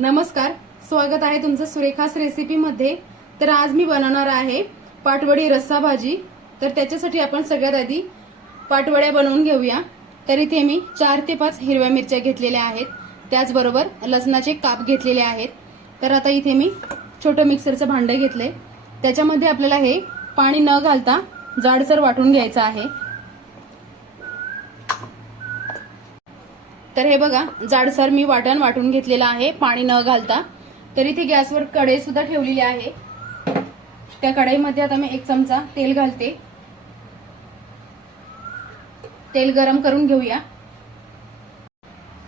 नमस्कार स्वागत आहे तुमचं सुरेखास रेसिपीमध्ये. तर आज मी बनवणार आहे पाटवडी रस्सा भाजी. तर त्याच्यासाठी आपण सगळ्यात आधी पाटवड्या बनवून घेऊया. तर इथे मी चार ते पाच हिरव्या मिरच्या घेतलेल्या आहेत. त्याचबरोबर लसणाचे काप घेतलेले आहेत. तर आता इथे मी छोटं मिक्सरचं भांडं घेतलंय. त्याच्यामध्ये आपल्याला हे पाणी न घालता जाडसर वाटून घ्यायचं आहे. तर हे बघा जाडसर मी वाटण वाटून घेतलेलं आहे पाणी न घालता. तर इथे गॅसवर कढई सुद्धा ठेवलेली आहे. त्या कढईमध्ये आता मी एक चमचा तेल घालते. तेल गरम करून घेऊया.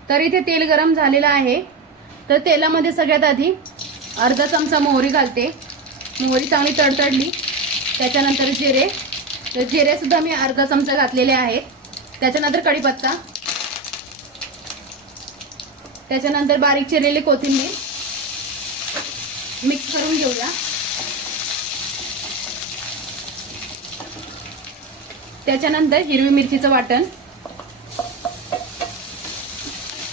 तर इथे तेल गरम झालेलं आहे. तर तेलामध्ये सगळ्यात आधी अर्धा चमचा मोहरी घालते. मोहरी चांगली तडतडली. त्याच्यानंतर जिरे. तर जिरेसुद्धा मी अर्धा चमचा घातलेले आहेत. त्याच्यानंतर कढीपत्ता. त्याच्यानंतर बारीक चिरलेली कोथिंबीर. मिक्स करून घेऊया. त्याच्यानंतर हिरवी मिरचीचं वाटण.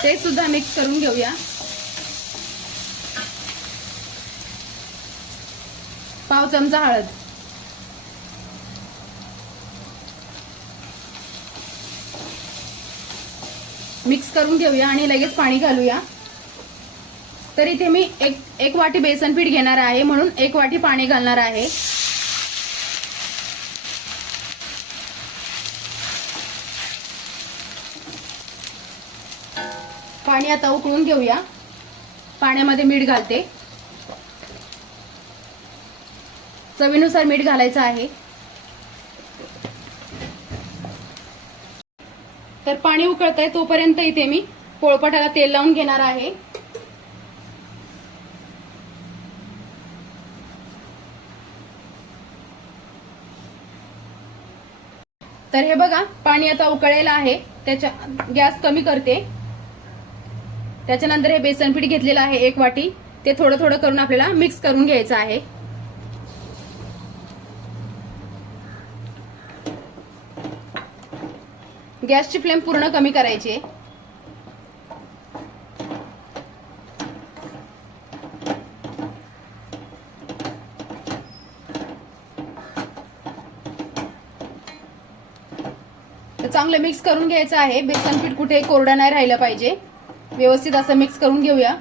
ते सुद्धा मिक्स करून घेऊया. पाव चमचा हळद. मिक्स करून घेऊया आणि लगेच पाणी घालूया. तर इथे मी एक एक वाटी बेसन पीठ घेणार आहे म्हणून एक वाटी पाणी घालणार आहे. पाणी आता उकळून घेऊया. पाण्यामध्ये मीठ घालते. चवीनुसार मीठ घालायचं आहे. तर पाणी उकळत आहे तोपर्यंत इथे मी पोळपाटाला तेल लावून घेणार आहे. तर हे बघा पाणी आता उकळलेलं आहे. त्याच्या गॅस कमी करते. त्याच्यानंतर हे बेसनपीठ घेतलेलं आहे एक वाटी. ते थोडं थोडं करून आपल्याला मिक्स करून घ्यायचं आहे. गॅसची फ्लेम पूर्ण कमी करायची आहे. तर चांगलं मिक्स करून घ्यायचं आहे. बेसन पीठ कुठे कोरडं नाही राहिलं पाहिजे. व्यवस्थित असं मिक्स करून घेऊया.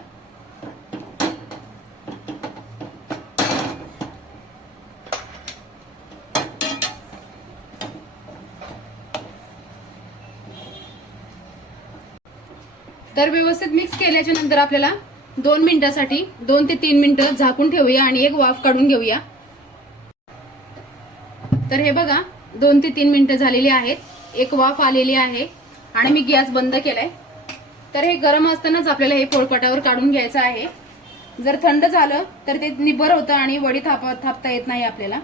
तर व्यवस्थित मिक्स केल्याच्यानंतर आपल्याला दोन मिनिटासाठी दोन ते तीन मिनिटं झाकून ठेवूया आणि एक वाफ काढून घेऊया. तर हे बघा दोन ते तीन मिनिटं झालेली आहेत. एक वाफ आलेली आहे आणि मी गॅस बंद केलाय. तर हे गरम असतानाच आपल्याला हे पोळपाटावर काढून घ्यायचं आहे. जर थंड झालं तर ते निबर होतं आणि वडी थाप थापता येत नाही आपल्याला.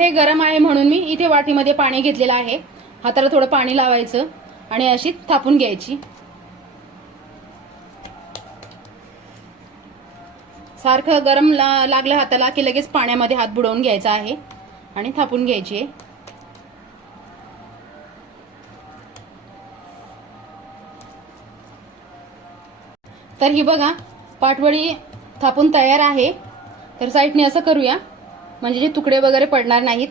हे गरम आहे म्हणून मी इथे वाटीमध्ये पाणी घेतलेलं आहे. हाताला थोडं पाणी लावायचं आणि अशी थापून घ्यायची. सारखं गरम ला लागलं हाताला की लगेच पाण्यामध्ये हात बुडवून घ्यायचा आहे आणि थापून घ्यायची आहे. तर ही बघा पाटवडी थापून तयार आहे. तर साईडने असं करूया. म्हणजे जे तुकडे वगैरे पडणार नाहीत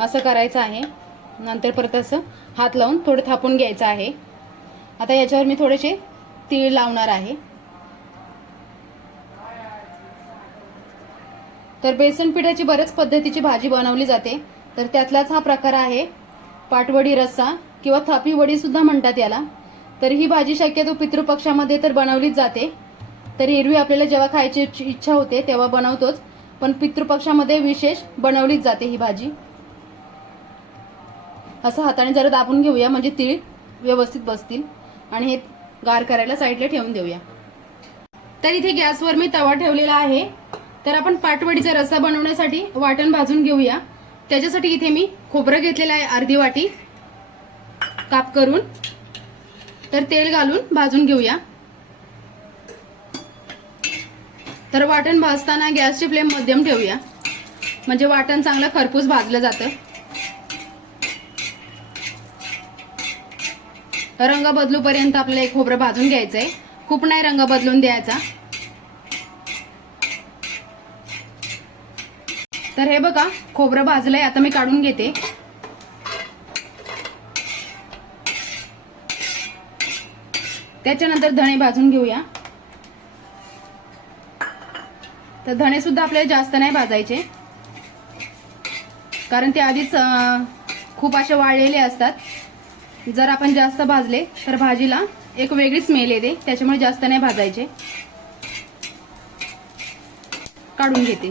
असं करायचं आहे. नंतर परत असं हात लावून थोडं थापून घ्यायचं आहे. आता याच्यावर मी थोडेसे तीळ लावणार आहे. तर बेसन पिठाची बऱ्याच पद्धतीची भाजी बनवली जाते. तर त्यातलाच हा प्रकार आहे. पाटवडी रस्सा किंवा थापी वडी सुद्धा म्हणतात याला. तर ही भाजी शक्यतो पितृपक्षामध्ये तर बनवलीच जाते. तर हिरवी आपल्याला जेव्हा खायची इच्छा होते तेव्हा बनवतोच. पण पितृपक्षामध्ये विशेष बनवलीच जाते ही भाजी. असं हाताने जरा दाबून घेऊया म्हणजे तीळ व्यवस्थित बसतील. आणि हे गार करायला साईडला ठेवून देऊया. तर इथे गॅसवर मी तवा ठेवलेला आहे. तर आपण पाटवडीचा रस्सा बनवण्यासाठी वाटण भाजून घेऊया. त्याच्यासाठी इथे मी खोबरं घेतलेलं आहे अर्धी वाटी. काप करून. तर तेल घालून भाजून घेऊया. तर वाटण भाजताना गॅसची फ्लेम मध्यम ठेवूया. म्हणजे वाटण चांगलं खरपूस भाजलं जातं. रंग बदलूपर्यंत आपल्याला एक खोबरं भाजून घ्यायचंय. खूप नाही रंग बदलून द्यायचा. तर हे बघा खोबरं भाजलंय आता मी काढून घेते. त्याच्यानंतर धणे भाजून घेऊया. तर धणे सुद्धा आपल्याला जास्त नाही भाजायचे. कारण ते आधीच खूप असे वाळलेले असतात. जर आपण जास्त भाजले तर भाजीला एक वेगळी स्मेल येते. त्याच्यामुळे जास्त नाही भाजायचे. काढून घेते.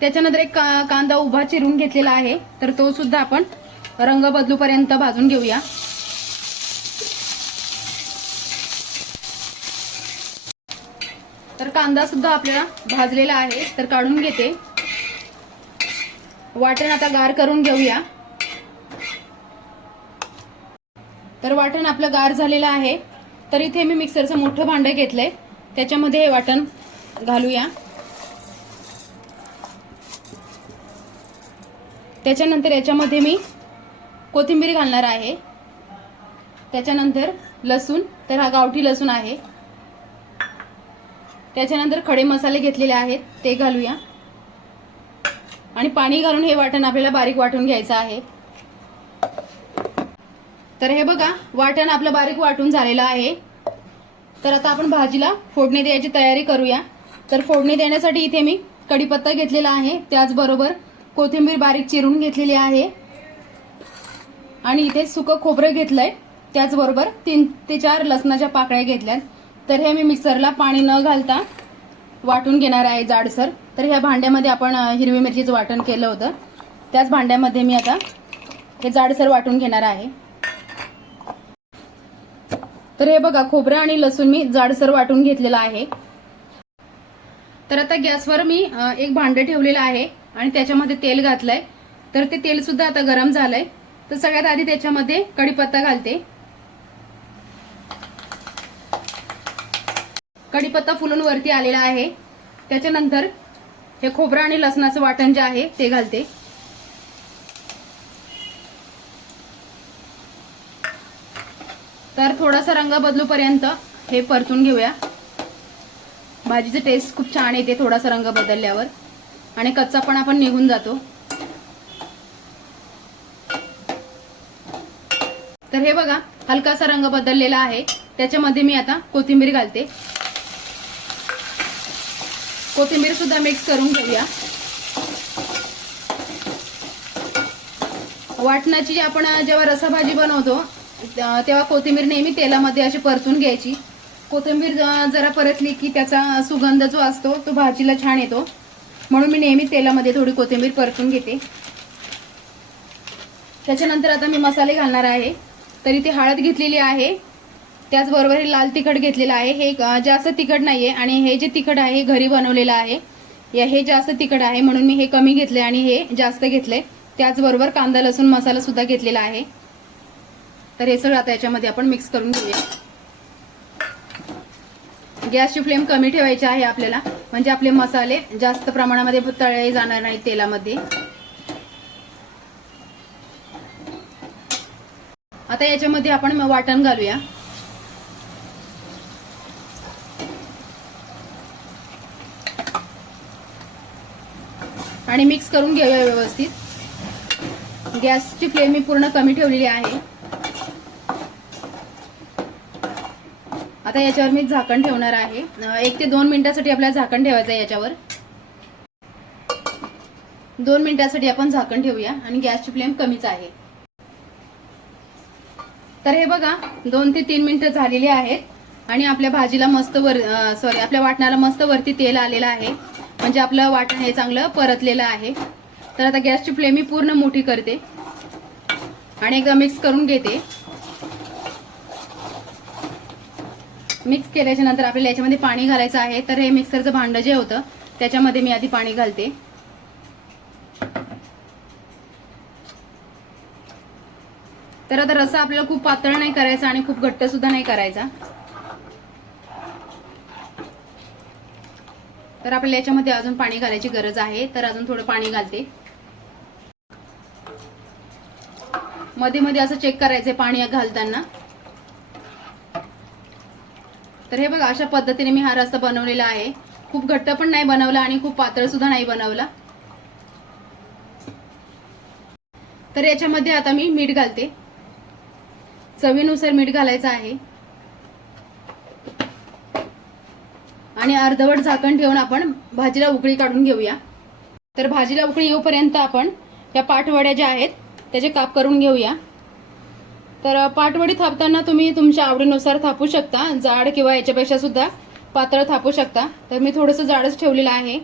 त्याच्यानंतर एक कांदा उभा चिरून घेतलेला आहे. तर तो सुद्धा आपण रंग बदलूपर्यंत भाजून घेऊया. कांदा सुद्धा आपल्याला भाजलेला आहे तर काढून घेते. वाटण आता गार करून घेऊया. तर वाटण आपलं गार झालेलं आहे. तर इथे मी मिक्सरचं मोठं भांडं घेतलंय. त्याच्यामध्ये हे वाटण घालूया. त्याच्यानंतर याच्यामध्ये मी कोथिंबीर घालणार आहे. त्याच्यानंतर लसूण तर हा गावठी लसूण आहे. त्याच्यानंतर खडे मसाले घेतलेले आहेत ते घालूया. आणि पाणी घालून हे वाटण आपल्याला बारीक वाटून घ्यायचं आहे. तर हे बघा वाटण आपलं बारीक वाटून झालेलं आहे. तर आता आपण भाजीला फोडणी द्यायची तयारी करूया. तर फोडणी देण्यासाठी इथे मी कढीपत्ता घेतलेला आहे. त्याचबरोबर कोथिंबीर बारीक चिरून घेतलेली आहे. आणि इथे सुकं खोबरं घेतलंय. त्याचबरोबर तीन ते चार लसणाच्या पाकळ्या घेतल्यात. तर हे मी मिक्सरला पाणी न घालता वाटून घेणार आहे जाडसर. तर ह्या भांड्यामध्ये आपण हिरवी मिरचीचं वाटण केलं होतं. त्याच भांड्यामध्ये मी आता हे जाडसर वाटून घेणार आहे. तर हे बघा खोबरं आणि लसूण मी जाडसर वाटून घेतलेलं आहे. तर आता गॅसवर मी एक भांडं ठेवलेलं आहे आणि त्याच्यामध्ये तेल घातलंय. तर ते तेल सुद्धा आता गरम झालंय. तर सगळ्यात आधी त्याच्यामध्ये कढीपत्ता घालते. कढीपत्ता फुलून वरती आलेला आहे. त्याच्यानंतर हे खोबरं आणि लसणाचं वाटण जे आहे ते घालते. तर थोडासा रंग बदलूपर्यंत हे परतून घेऊया. भाजीचं टेस्ट खूप छान येते थोडासा रंग बदलल्यावर. आणि कच्चा पण आपण निघून जातो. तर हे बघा हलकासा रंग बदललेला आहे. त्याच्यामध्ये मी आता कोथिंबीर घालते. कोथिंबीर सुद्धा मिक्स करून घेऊया. वाटणाची आपण जेव्हा रसाभाजी बनवतो तेव्हा कोथिंबीर नेहमी तेलामध्ये अशी परतून घ्यायची. कोथिंबीर जरा परतली की त्याचा सुगंध जो असतो तो भाजीला छान येतो. म्हणून मी नेहमी तेलामध्ये थोडी कोथिंबीर परतून घेते. त्याच्यानंतर आता मी मसाले घालणार आहे. तर इथे हळद घेतलेली आहे. त्याचबरोबर हे लाल तिखट घेतलेलं आहे. हे जास्त तिखट नाहीये आणि हे जे तिखट आहे हे घरी बनवलेलं आहे. या- हे जास्त तिखट आहे म्हणून मी हे कमी घेतले आणि हे जास्त घेतले त्याचबरोबर कांदा लसूण मसाला सुद्धा घेतलेला आहे. तर हे सगळं आता याच्यामध्ये आपण मिक्स करून घेऊया. गॅसची फ्लेम कमी ठेवायची आहे आपल्याला. म्हणजे आपले मसाले जास्त प्रमाणामध्ये तळले जाणार नाहीत तेलामध्ये. आता याच्यामध्ये आपण वाटण घालूया. आणि मिक्स करून घेऊया व्यवस्थित. गॅसची फ्लेम मी पूर्ण कमी ठेवलेली आहे. आता याच्यावर मी झाकण ठेवणार आहे. एक ते दोन मिनिटासाठी आपल्याला झाकण ठेवायचं आहे याच्यावर. दोन मिनिटासाठी आपण झाकण ठेवूया आणि गॅसची फ्लेम कमीच आहे. तर हे बघा दोन ते तीन मिनिटं झालेली आहेत आणि आपल्या भाजीला मस्त वर सॉरी आपल्या वाटणाला मस्त वरती तेल आलेलं आहे. म्हणजे आपलं वाटण हे चांगलं परतलेलं आहे. तर आता गॅसची फ्लेम मी पूर्ण मोठी करते. आणि एकदा मिक्स करून घेते. मिक्स केल्याच्यानंतर आपल्याला याच्यामध्ये पाणी घालायचं आहे. तर हे मिक्सरचं भांडं जे होतं त्याच्यामध्ये मी आधी पाणी घालते. तर आता रसा आपल्याला खूप पातळ नाही करायचा आणि खूप घट्ट सुद्धा नाही करायचा. तर आपल्याला याच्यामध्ये अजून पाणी घालायची गरज आहे. तर अजून थोडं पाणी घालते. मध्ये मध्ये असं चेक करायचंय पाणी घालताना. तर हे बघा अशा पद्धतीने मी हा रस्ता बनवलेला आहे. खूप घट्ट पण नाही बनवला आणि खूप पातळ सुद्धा नाही बनवला. तर याच्यामध्ये आता मी मीठ घालते. चवीनुसार मीठ घालायचं आहे. आणि अर्धवट झाकण ठेवून आपण भाजीला उकळी काढून घेऊया. तर भाजीला उकळी येऊपर्यंत आपण या पाठवड्या ज्या आहेत त्याचे काप करून घेऊया. तर पाठवडी थापताना तुम्ही तुमच्या आवडीनुसार थापू शकता. जाड किंवा याच्यापेक्षा सुद्धा पातळ थापू शकता. तर मी थोडंसं जाडच ठेवलेलं आहे.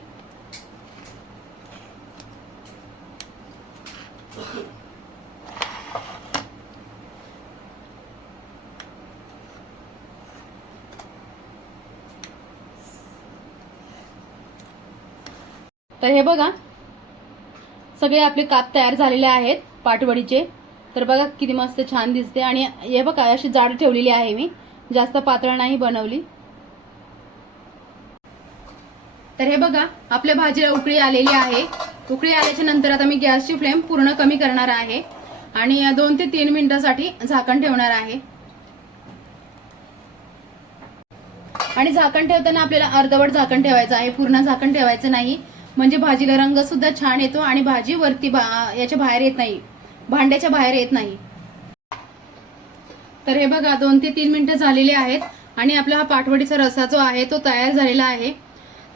तर हे बघा. सगळे आपले काप तयार झालेले आहेत पाटवडीचे. तर बघा किती मस्त छान दिसते. आणि हे बघा अशी जाड ठेवलेली आहे मी. जास्त पातळ नाही बनवली. तर हे बघा आपल्या भाजीला उकळी आलेली आहे. उकळी आल्याच्यानंतर आता मी गॅसची फ्लेम पूर्ण कमी करणार आहे. आणि दोन ते तीन मिनिटासाठी झाकण ठेवणार आहे. आणि झाकण ठेवताना आपल्याला अर्धवट झाकण ठेवायचं आहे. पूर्ण झाकण ठेवायचं नाही. म्हणजे भाजीला रंग सुद्धा छान येतो आणि भाजी वरती बा- याच्या बाहेर येत नाही. भांड्याच्या बाहेर येत नाही. तर हे बघा दोन ते तीन मिनिटं झालेली आहेत आणि आपला हा पाटवडीचा रसा जो आहे तो तयार झालेला आहे.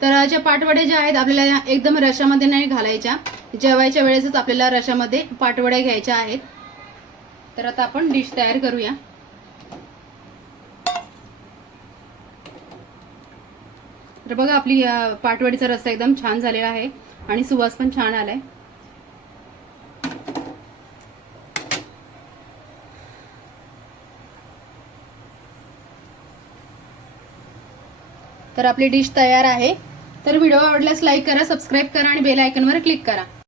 तर ज्या पाटवड्या ज्या आहेत आपल्याला एकदम रशामध्ये नाही घालायच्या. जेवायच्या वेळेसच आपल्याला रशामध्ये पाटवड्या घ्यायच्या आहेत. तर आता आपण डिश तयार करूया. तर बघा आपली पाटवडीचा रस्ता एकदम छान झालेला आहे आणि सुवास पण छान आलाय. तर आपली डिश तयार आहे. तर व्हिडिओ आवडल्यास लाईक करा सबस्क्राईब करा आणि बेल आयकनवर क्लिक करा.